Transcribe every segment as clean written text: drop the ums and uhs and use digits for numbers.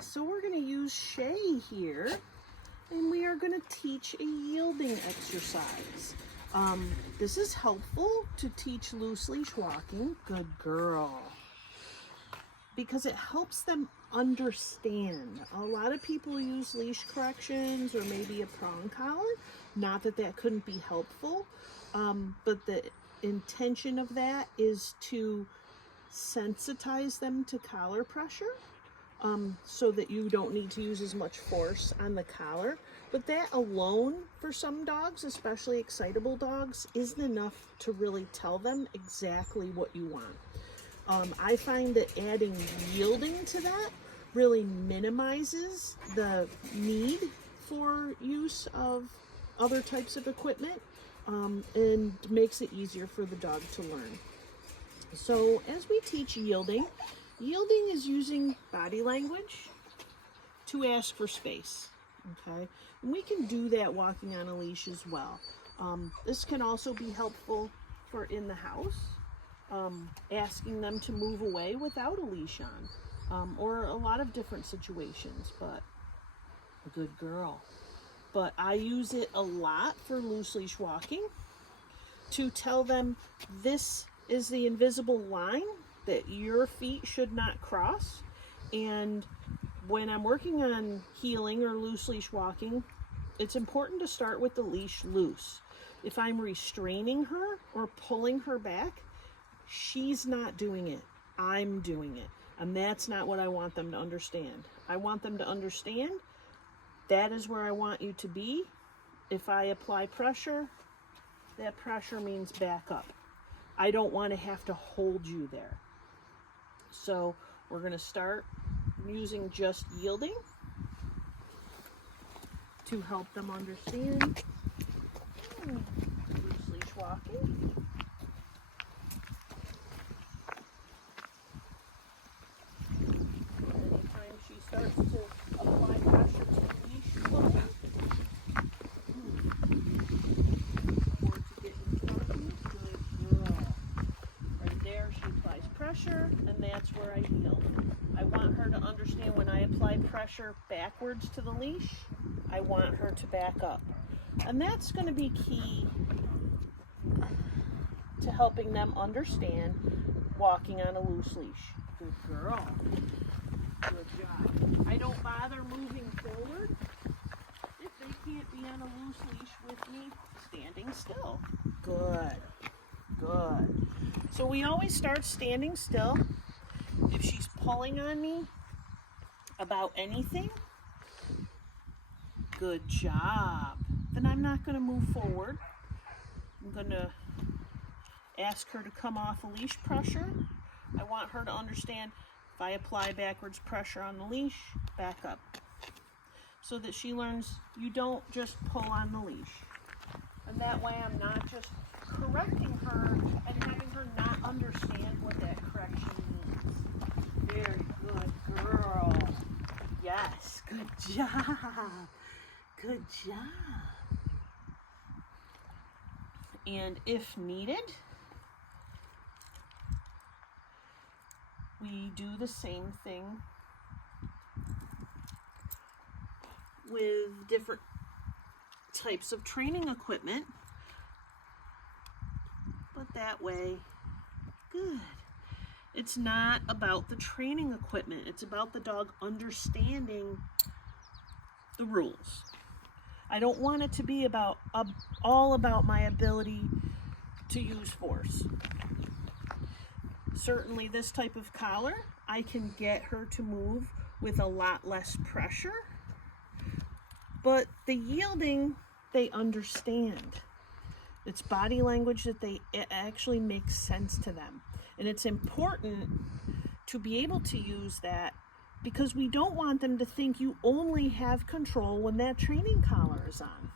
So we're going to use Shea here, and we are going to teach a yielding exercise. This is helpful to teach loose leash walking. Good girl. Because it helps them understand. A lot of people use leash corrections or maybe a prong collar. Not that that couldn't be helpful, but the intention of that is to sensitize them to collar pressure, so that you don't need to use as much force on the collar. But that alone, for some dogs, especially excitable dogs, isn't enough to really tell them exactly what you want. I find that adding yielding to that really minimizes the need for use of other types of equipment, and makes it easier for the dog to learn. So as we teach yielding, yielding is using body language to ask for space, okay? And we can do that walking on a leash as well. This can also be helpful for in the house, asking them to move away without a leash on, or a lot of different situations, but good girl. But I use it a lot for loose leash walking to tell them this is the invisible line that your feet should not cross. And when I'm working on heeling or loose leash walking, it's important to start with the leash loose. If I'm restraining her or pulling her back, she's not doing it, I'm doing it. And that's not what I want them to understand. I want them to understand that is where I want you to be. If I apply pressure, that pressure means back up. I don't want to have to hold you there. So we're going to start using just yielding to help them understand loose leash walking. Anytime she starts to apply pressure to the leash pulling, or to get in front of you, good girl. Right there, she applies pressure, and that's where I yield. I want her to understand when I apply pressure backwards to the leash, I want her to back up. And that's going to be key to helping them understand walking on a loose leash. Good girl. Good job. I don't bother moving forward if they can't be on a loose leash with me standing still. Good. Good. So we always start standing still. If she's pulling on me about anything, good job. Then I'm not going to move forward. I'm going to ask her to come off a leash pressure. I want her to understand if I apply backwards pressure on the leash, back up. So that she learns you don't just pull on the leash. And that way I'm not just correcting her and having her not understand what that correction means. Very good girl. Yes, good job. Good job. And if needed, we do the same thing with different types of training equipment. But that way, good. It's not about the training equipment. It's about the dog understanding the rules. I don't want it to be about all about my ability to use force. Certainly this type of collar, I can get her to move with a lot less pressure. But the yielding, they understand. It's body language that it actually makes sense to them. And it's important to be able to use that because we don't want them to think you only have control when that training collar is on.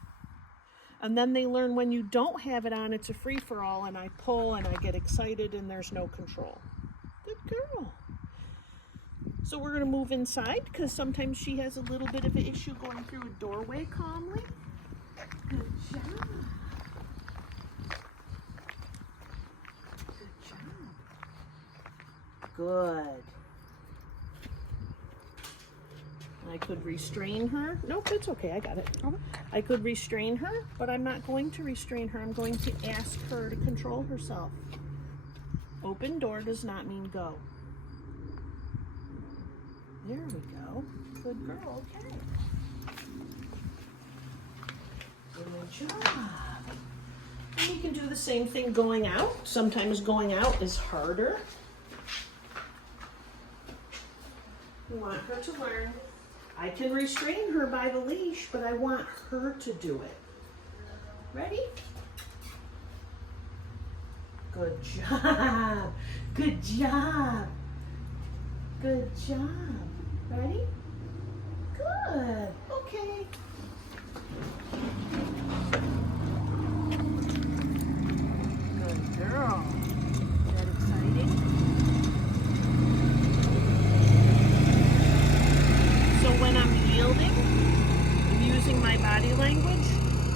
And then they learn when you don't have it on, it's a free-for-all, and I pull and I get excited and there's no control. Good girl. So we're going to move inside because sometimes she has a little bit of an issue going through a doorway calmly. Good job. Good job. Good. I could restrain her. Nope, it's okay, I got it. I could restrain her, but I'm not going to restrain her. I'm going to ask her to control herself. Open door does not mean go. There we go. Good girl, okay. Good job. And you can do the same thing going out. Sometimes going out is harder. You want her to learn. I can restrain her by the leash, but I want her to do it. Ready? Good job. Good job. Good job. Ready? Good. Okay. Good girl. Is that exciting? So when I'm yielding, I'm using my body language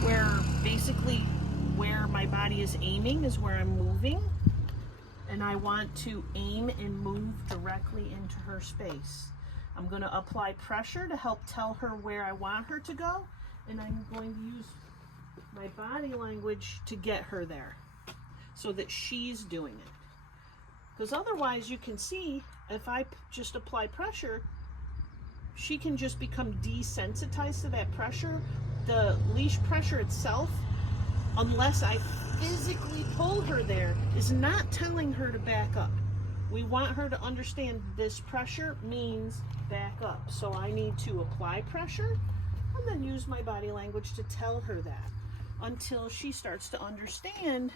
where basically where my body is aiming is where I'm moving. And I want to aim and move directly into her space. I'm going to apply pressure to help tell her where I want her to go. And I'm going to use my body language to get her there so that she's doing it. Because otherwise you can see if I just apply pressure, she can just become desensitized to that pressure. The leash pressure itself, unless I physically pull her there, is not telling her to back up. We want her to understand this pressure means back up. So I need to apply pressure and then use my body language to tell her that until she starts to understand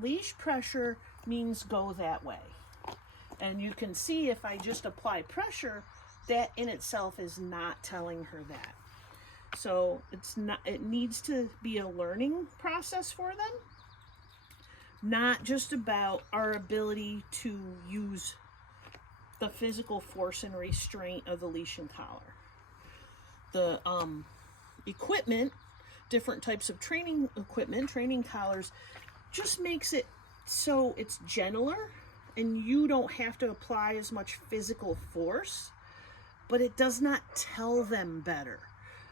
leash pressure means go that way. And you can see if I just apply pressure, that in itself is not telling her that. So it needs to be a learning process for them, not just about our ability to use the physical force and restraint of the leash and collar. The equipment, different types of training equipment, training collars, just makes it so it's gentler and you don't have to apply as much physical force, but it does not tell them better.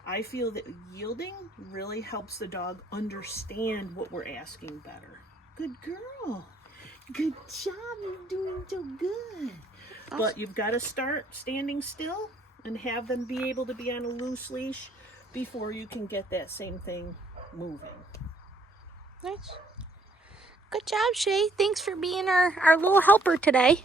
I feel that yielding really helps the dog understand what we're asking better. Good girl. Good job. You're doing so good. Awesome. But you've got to start standing still and have them be able to be on a loose leash before you can get that same thing moving. Nice. Good job, Shea. Thanks for being our little helper today.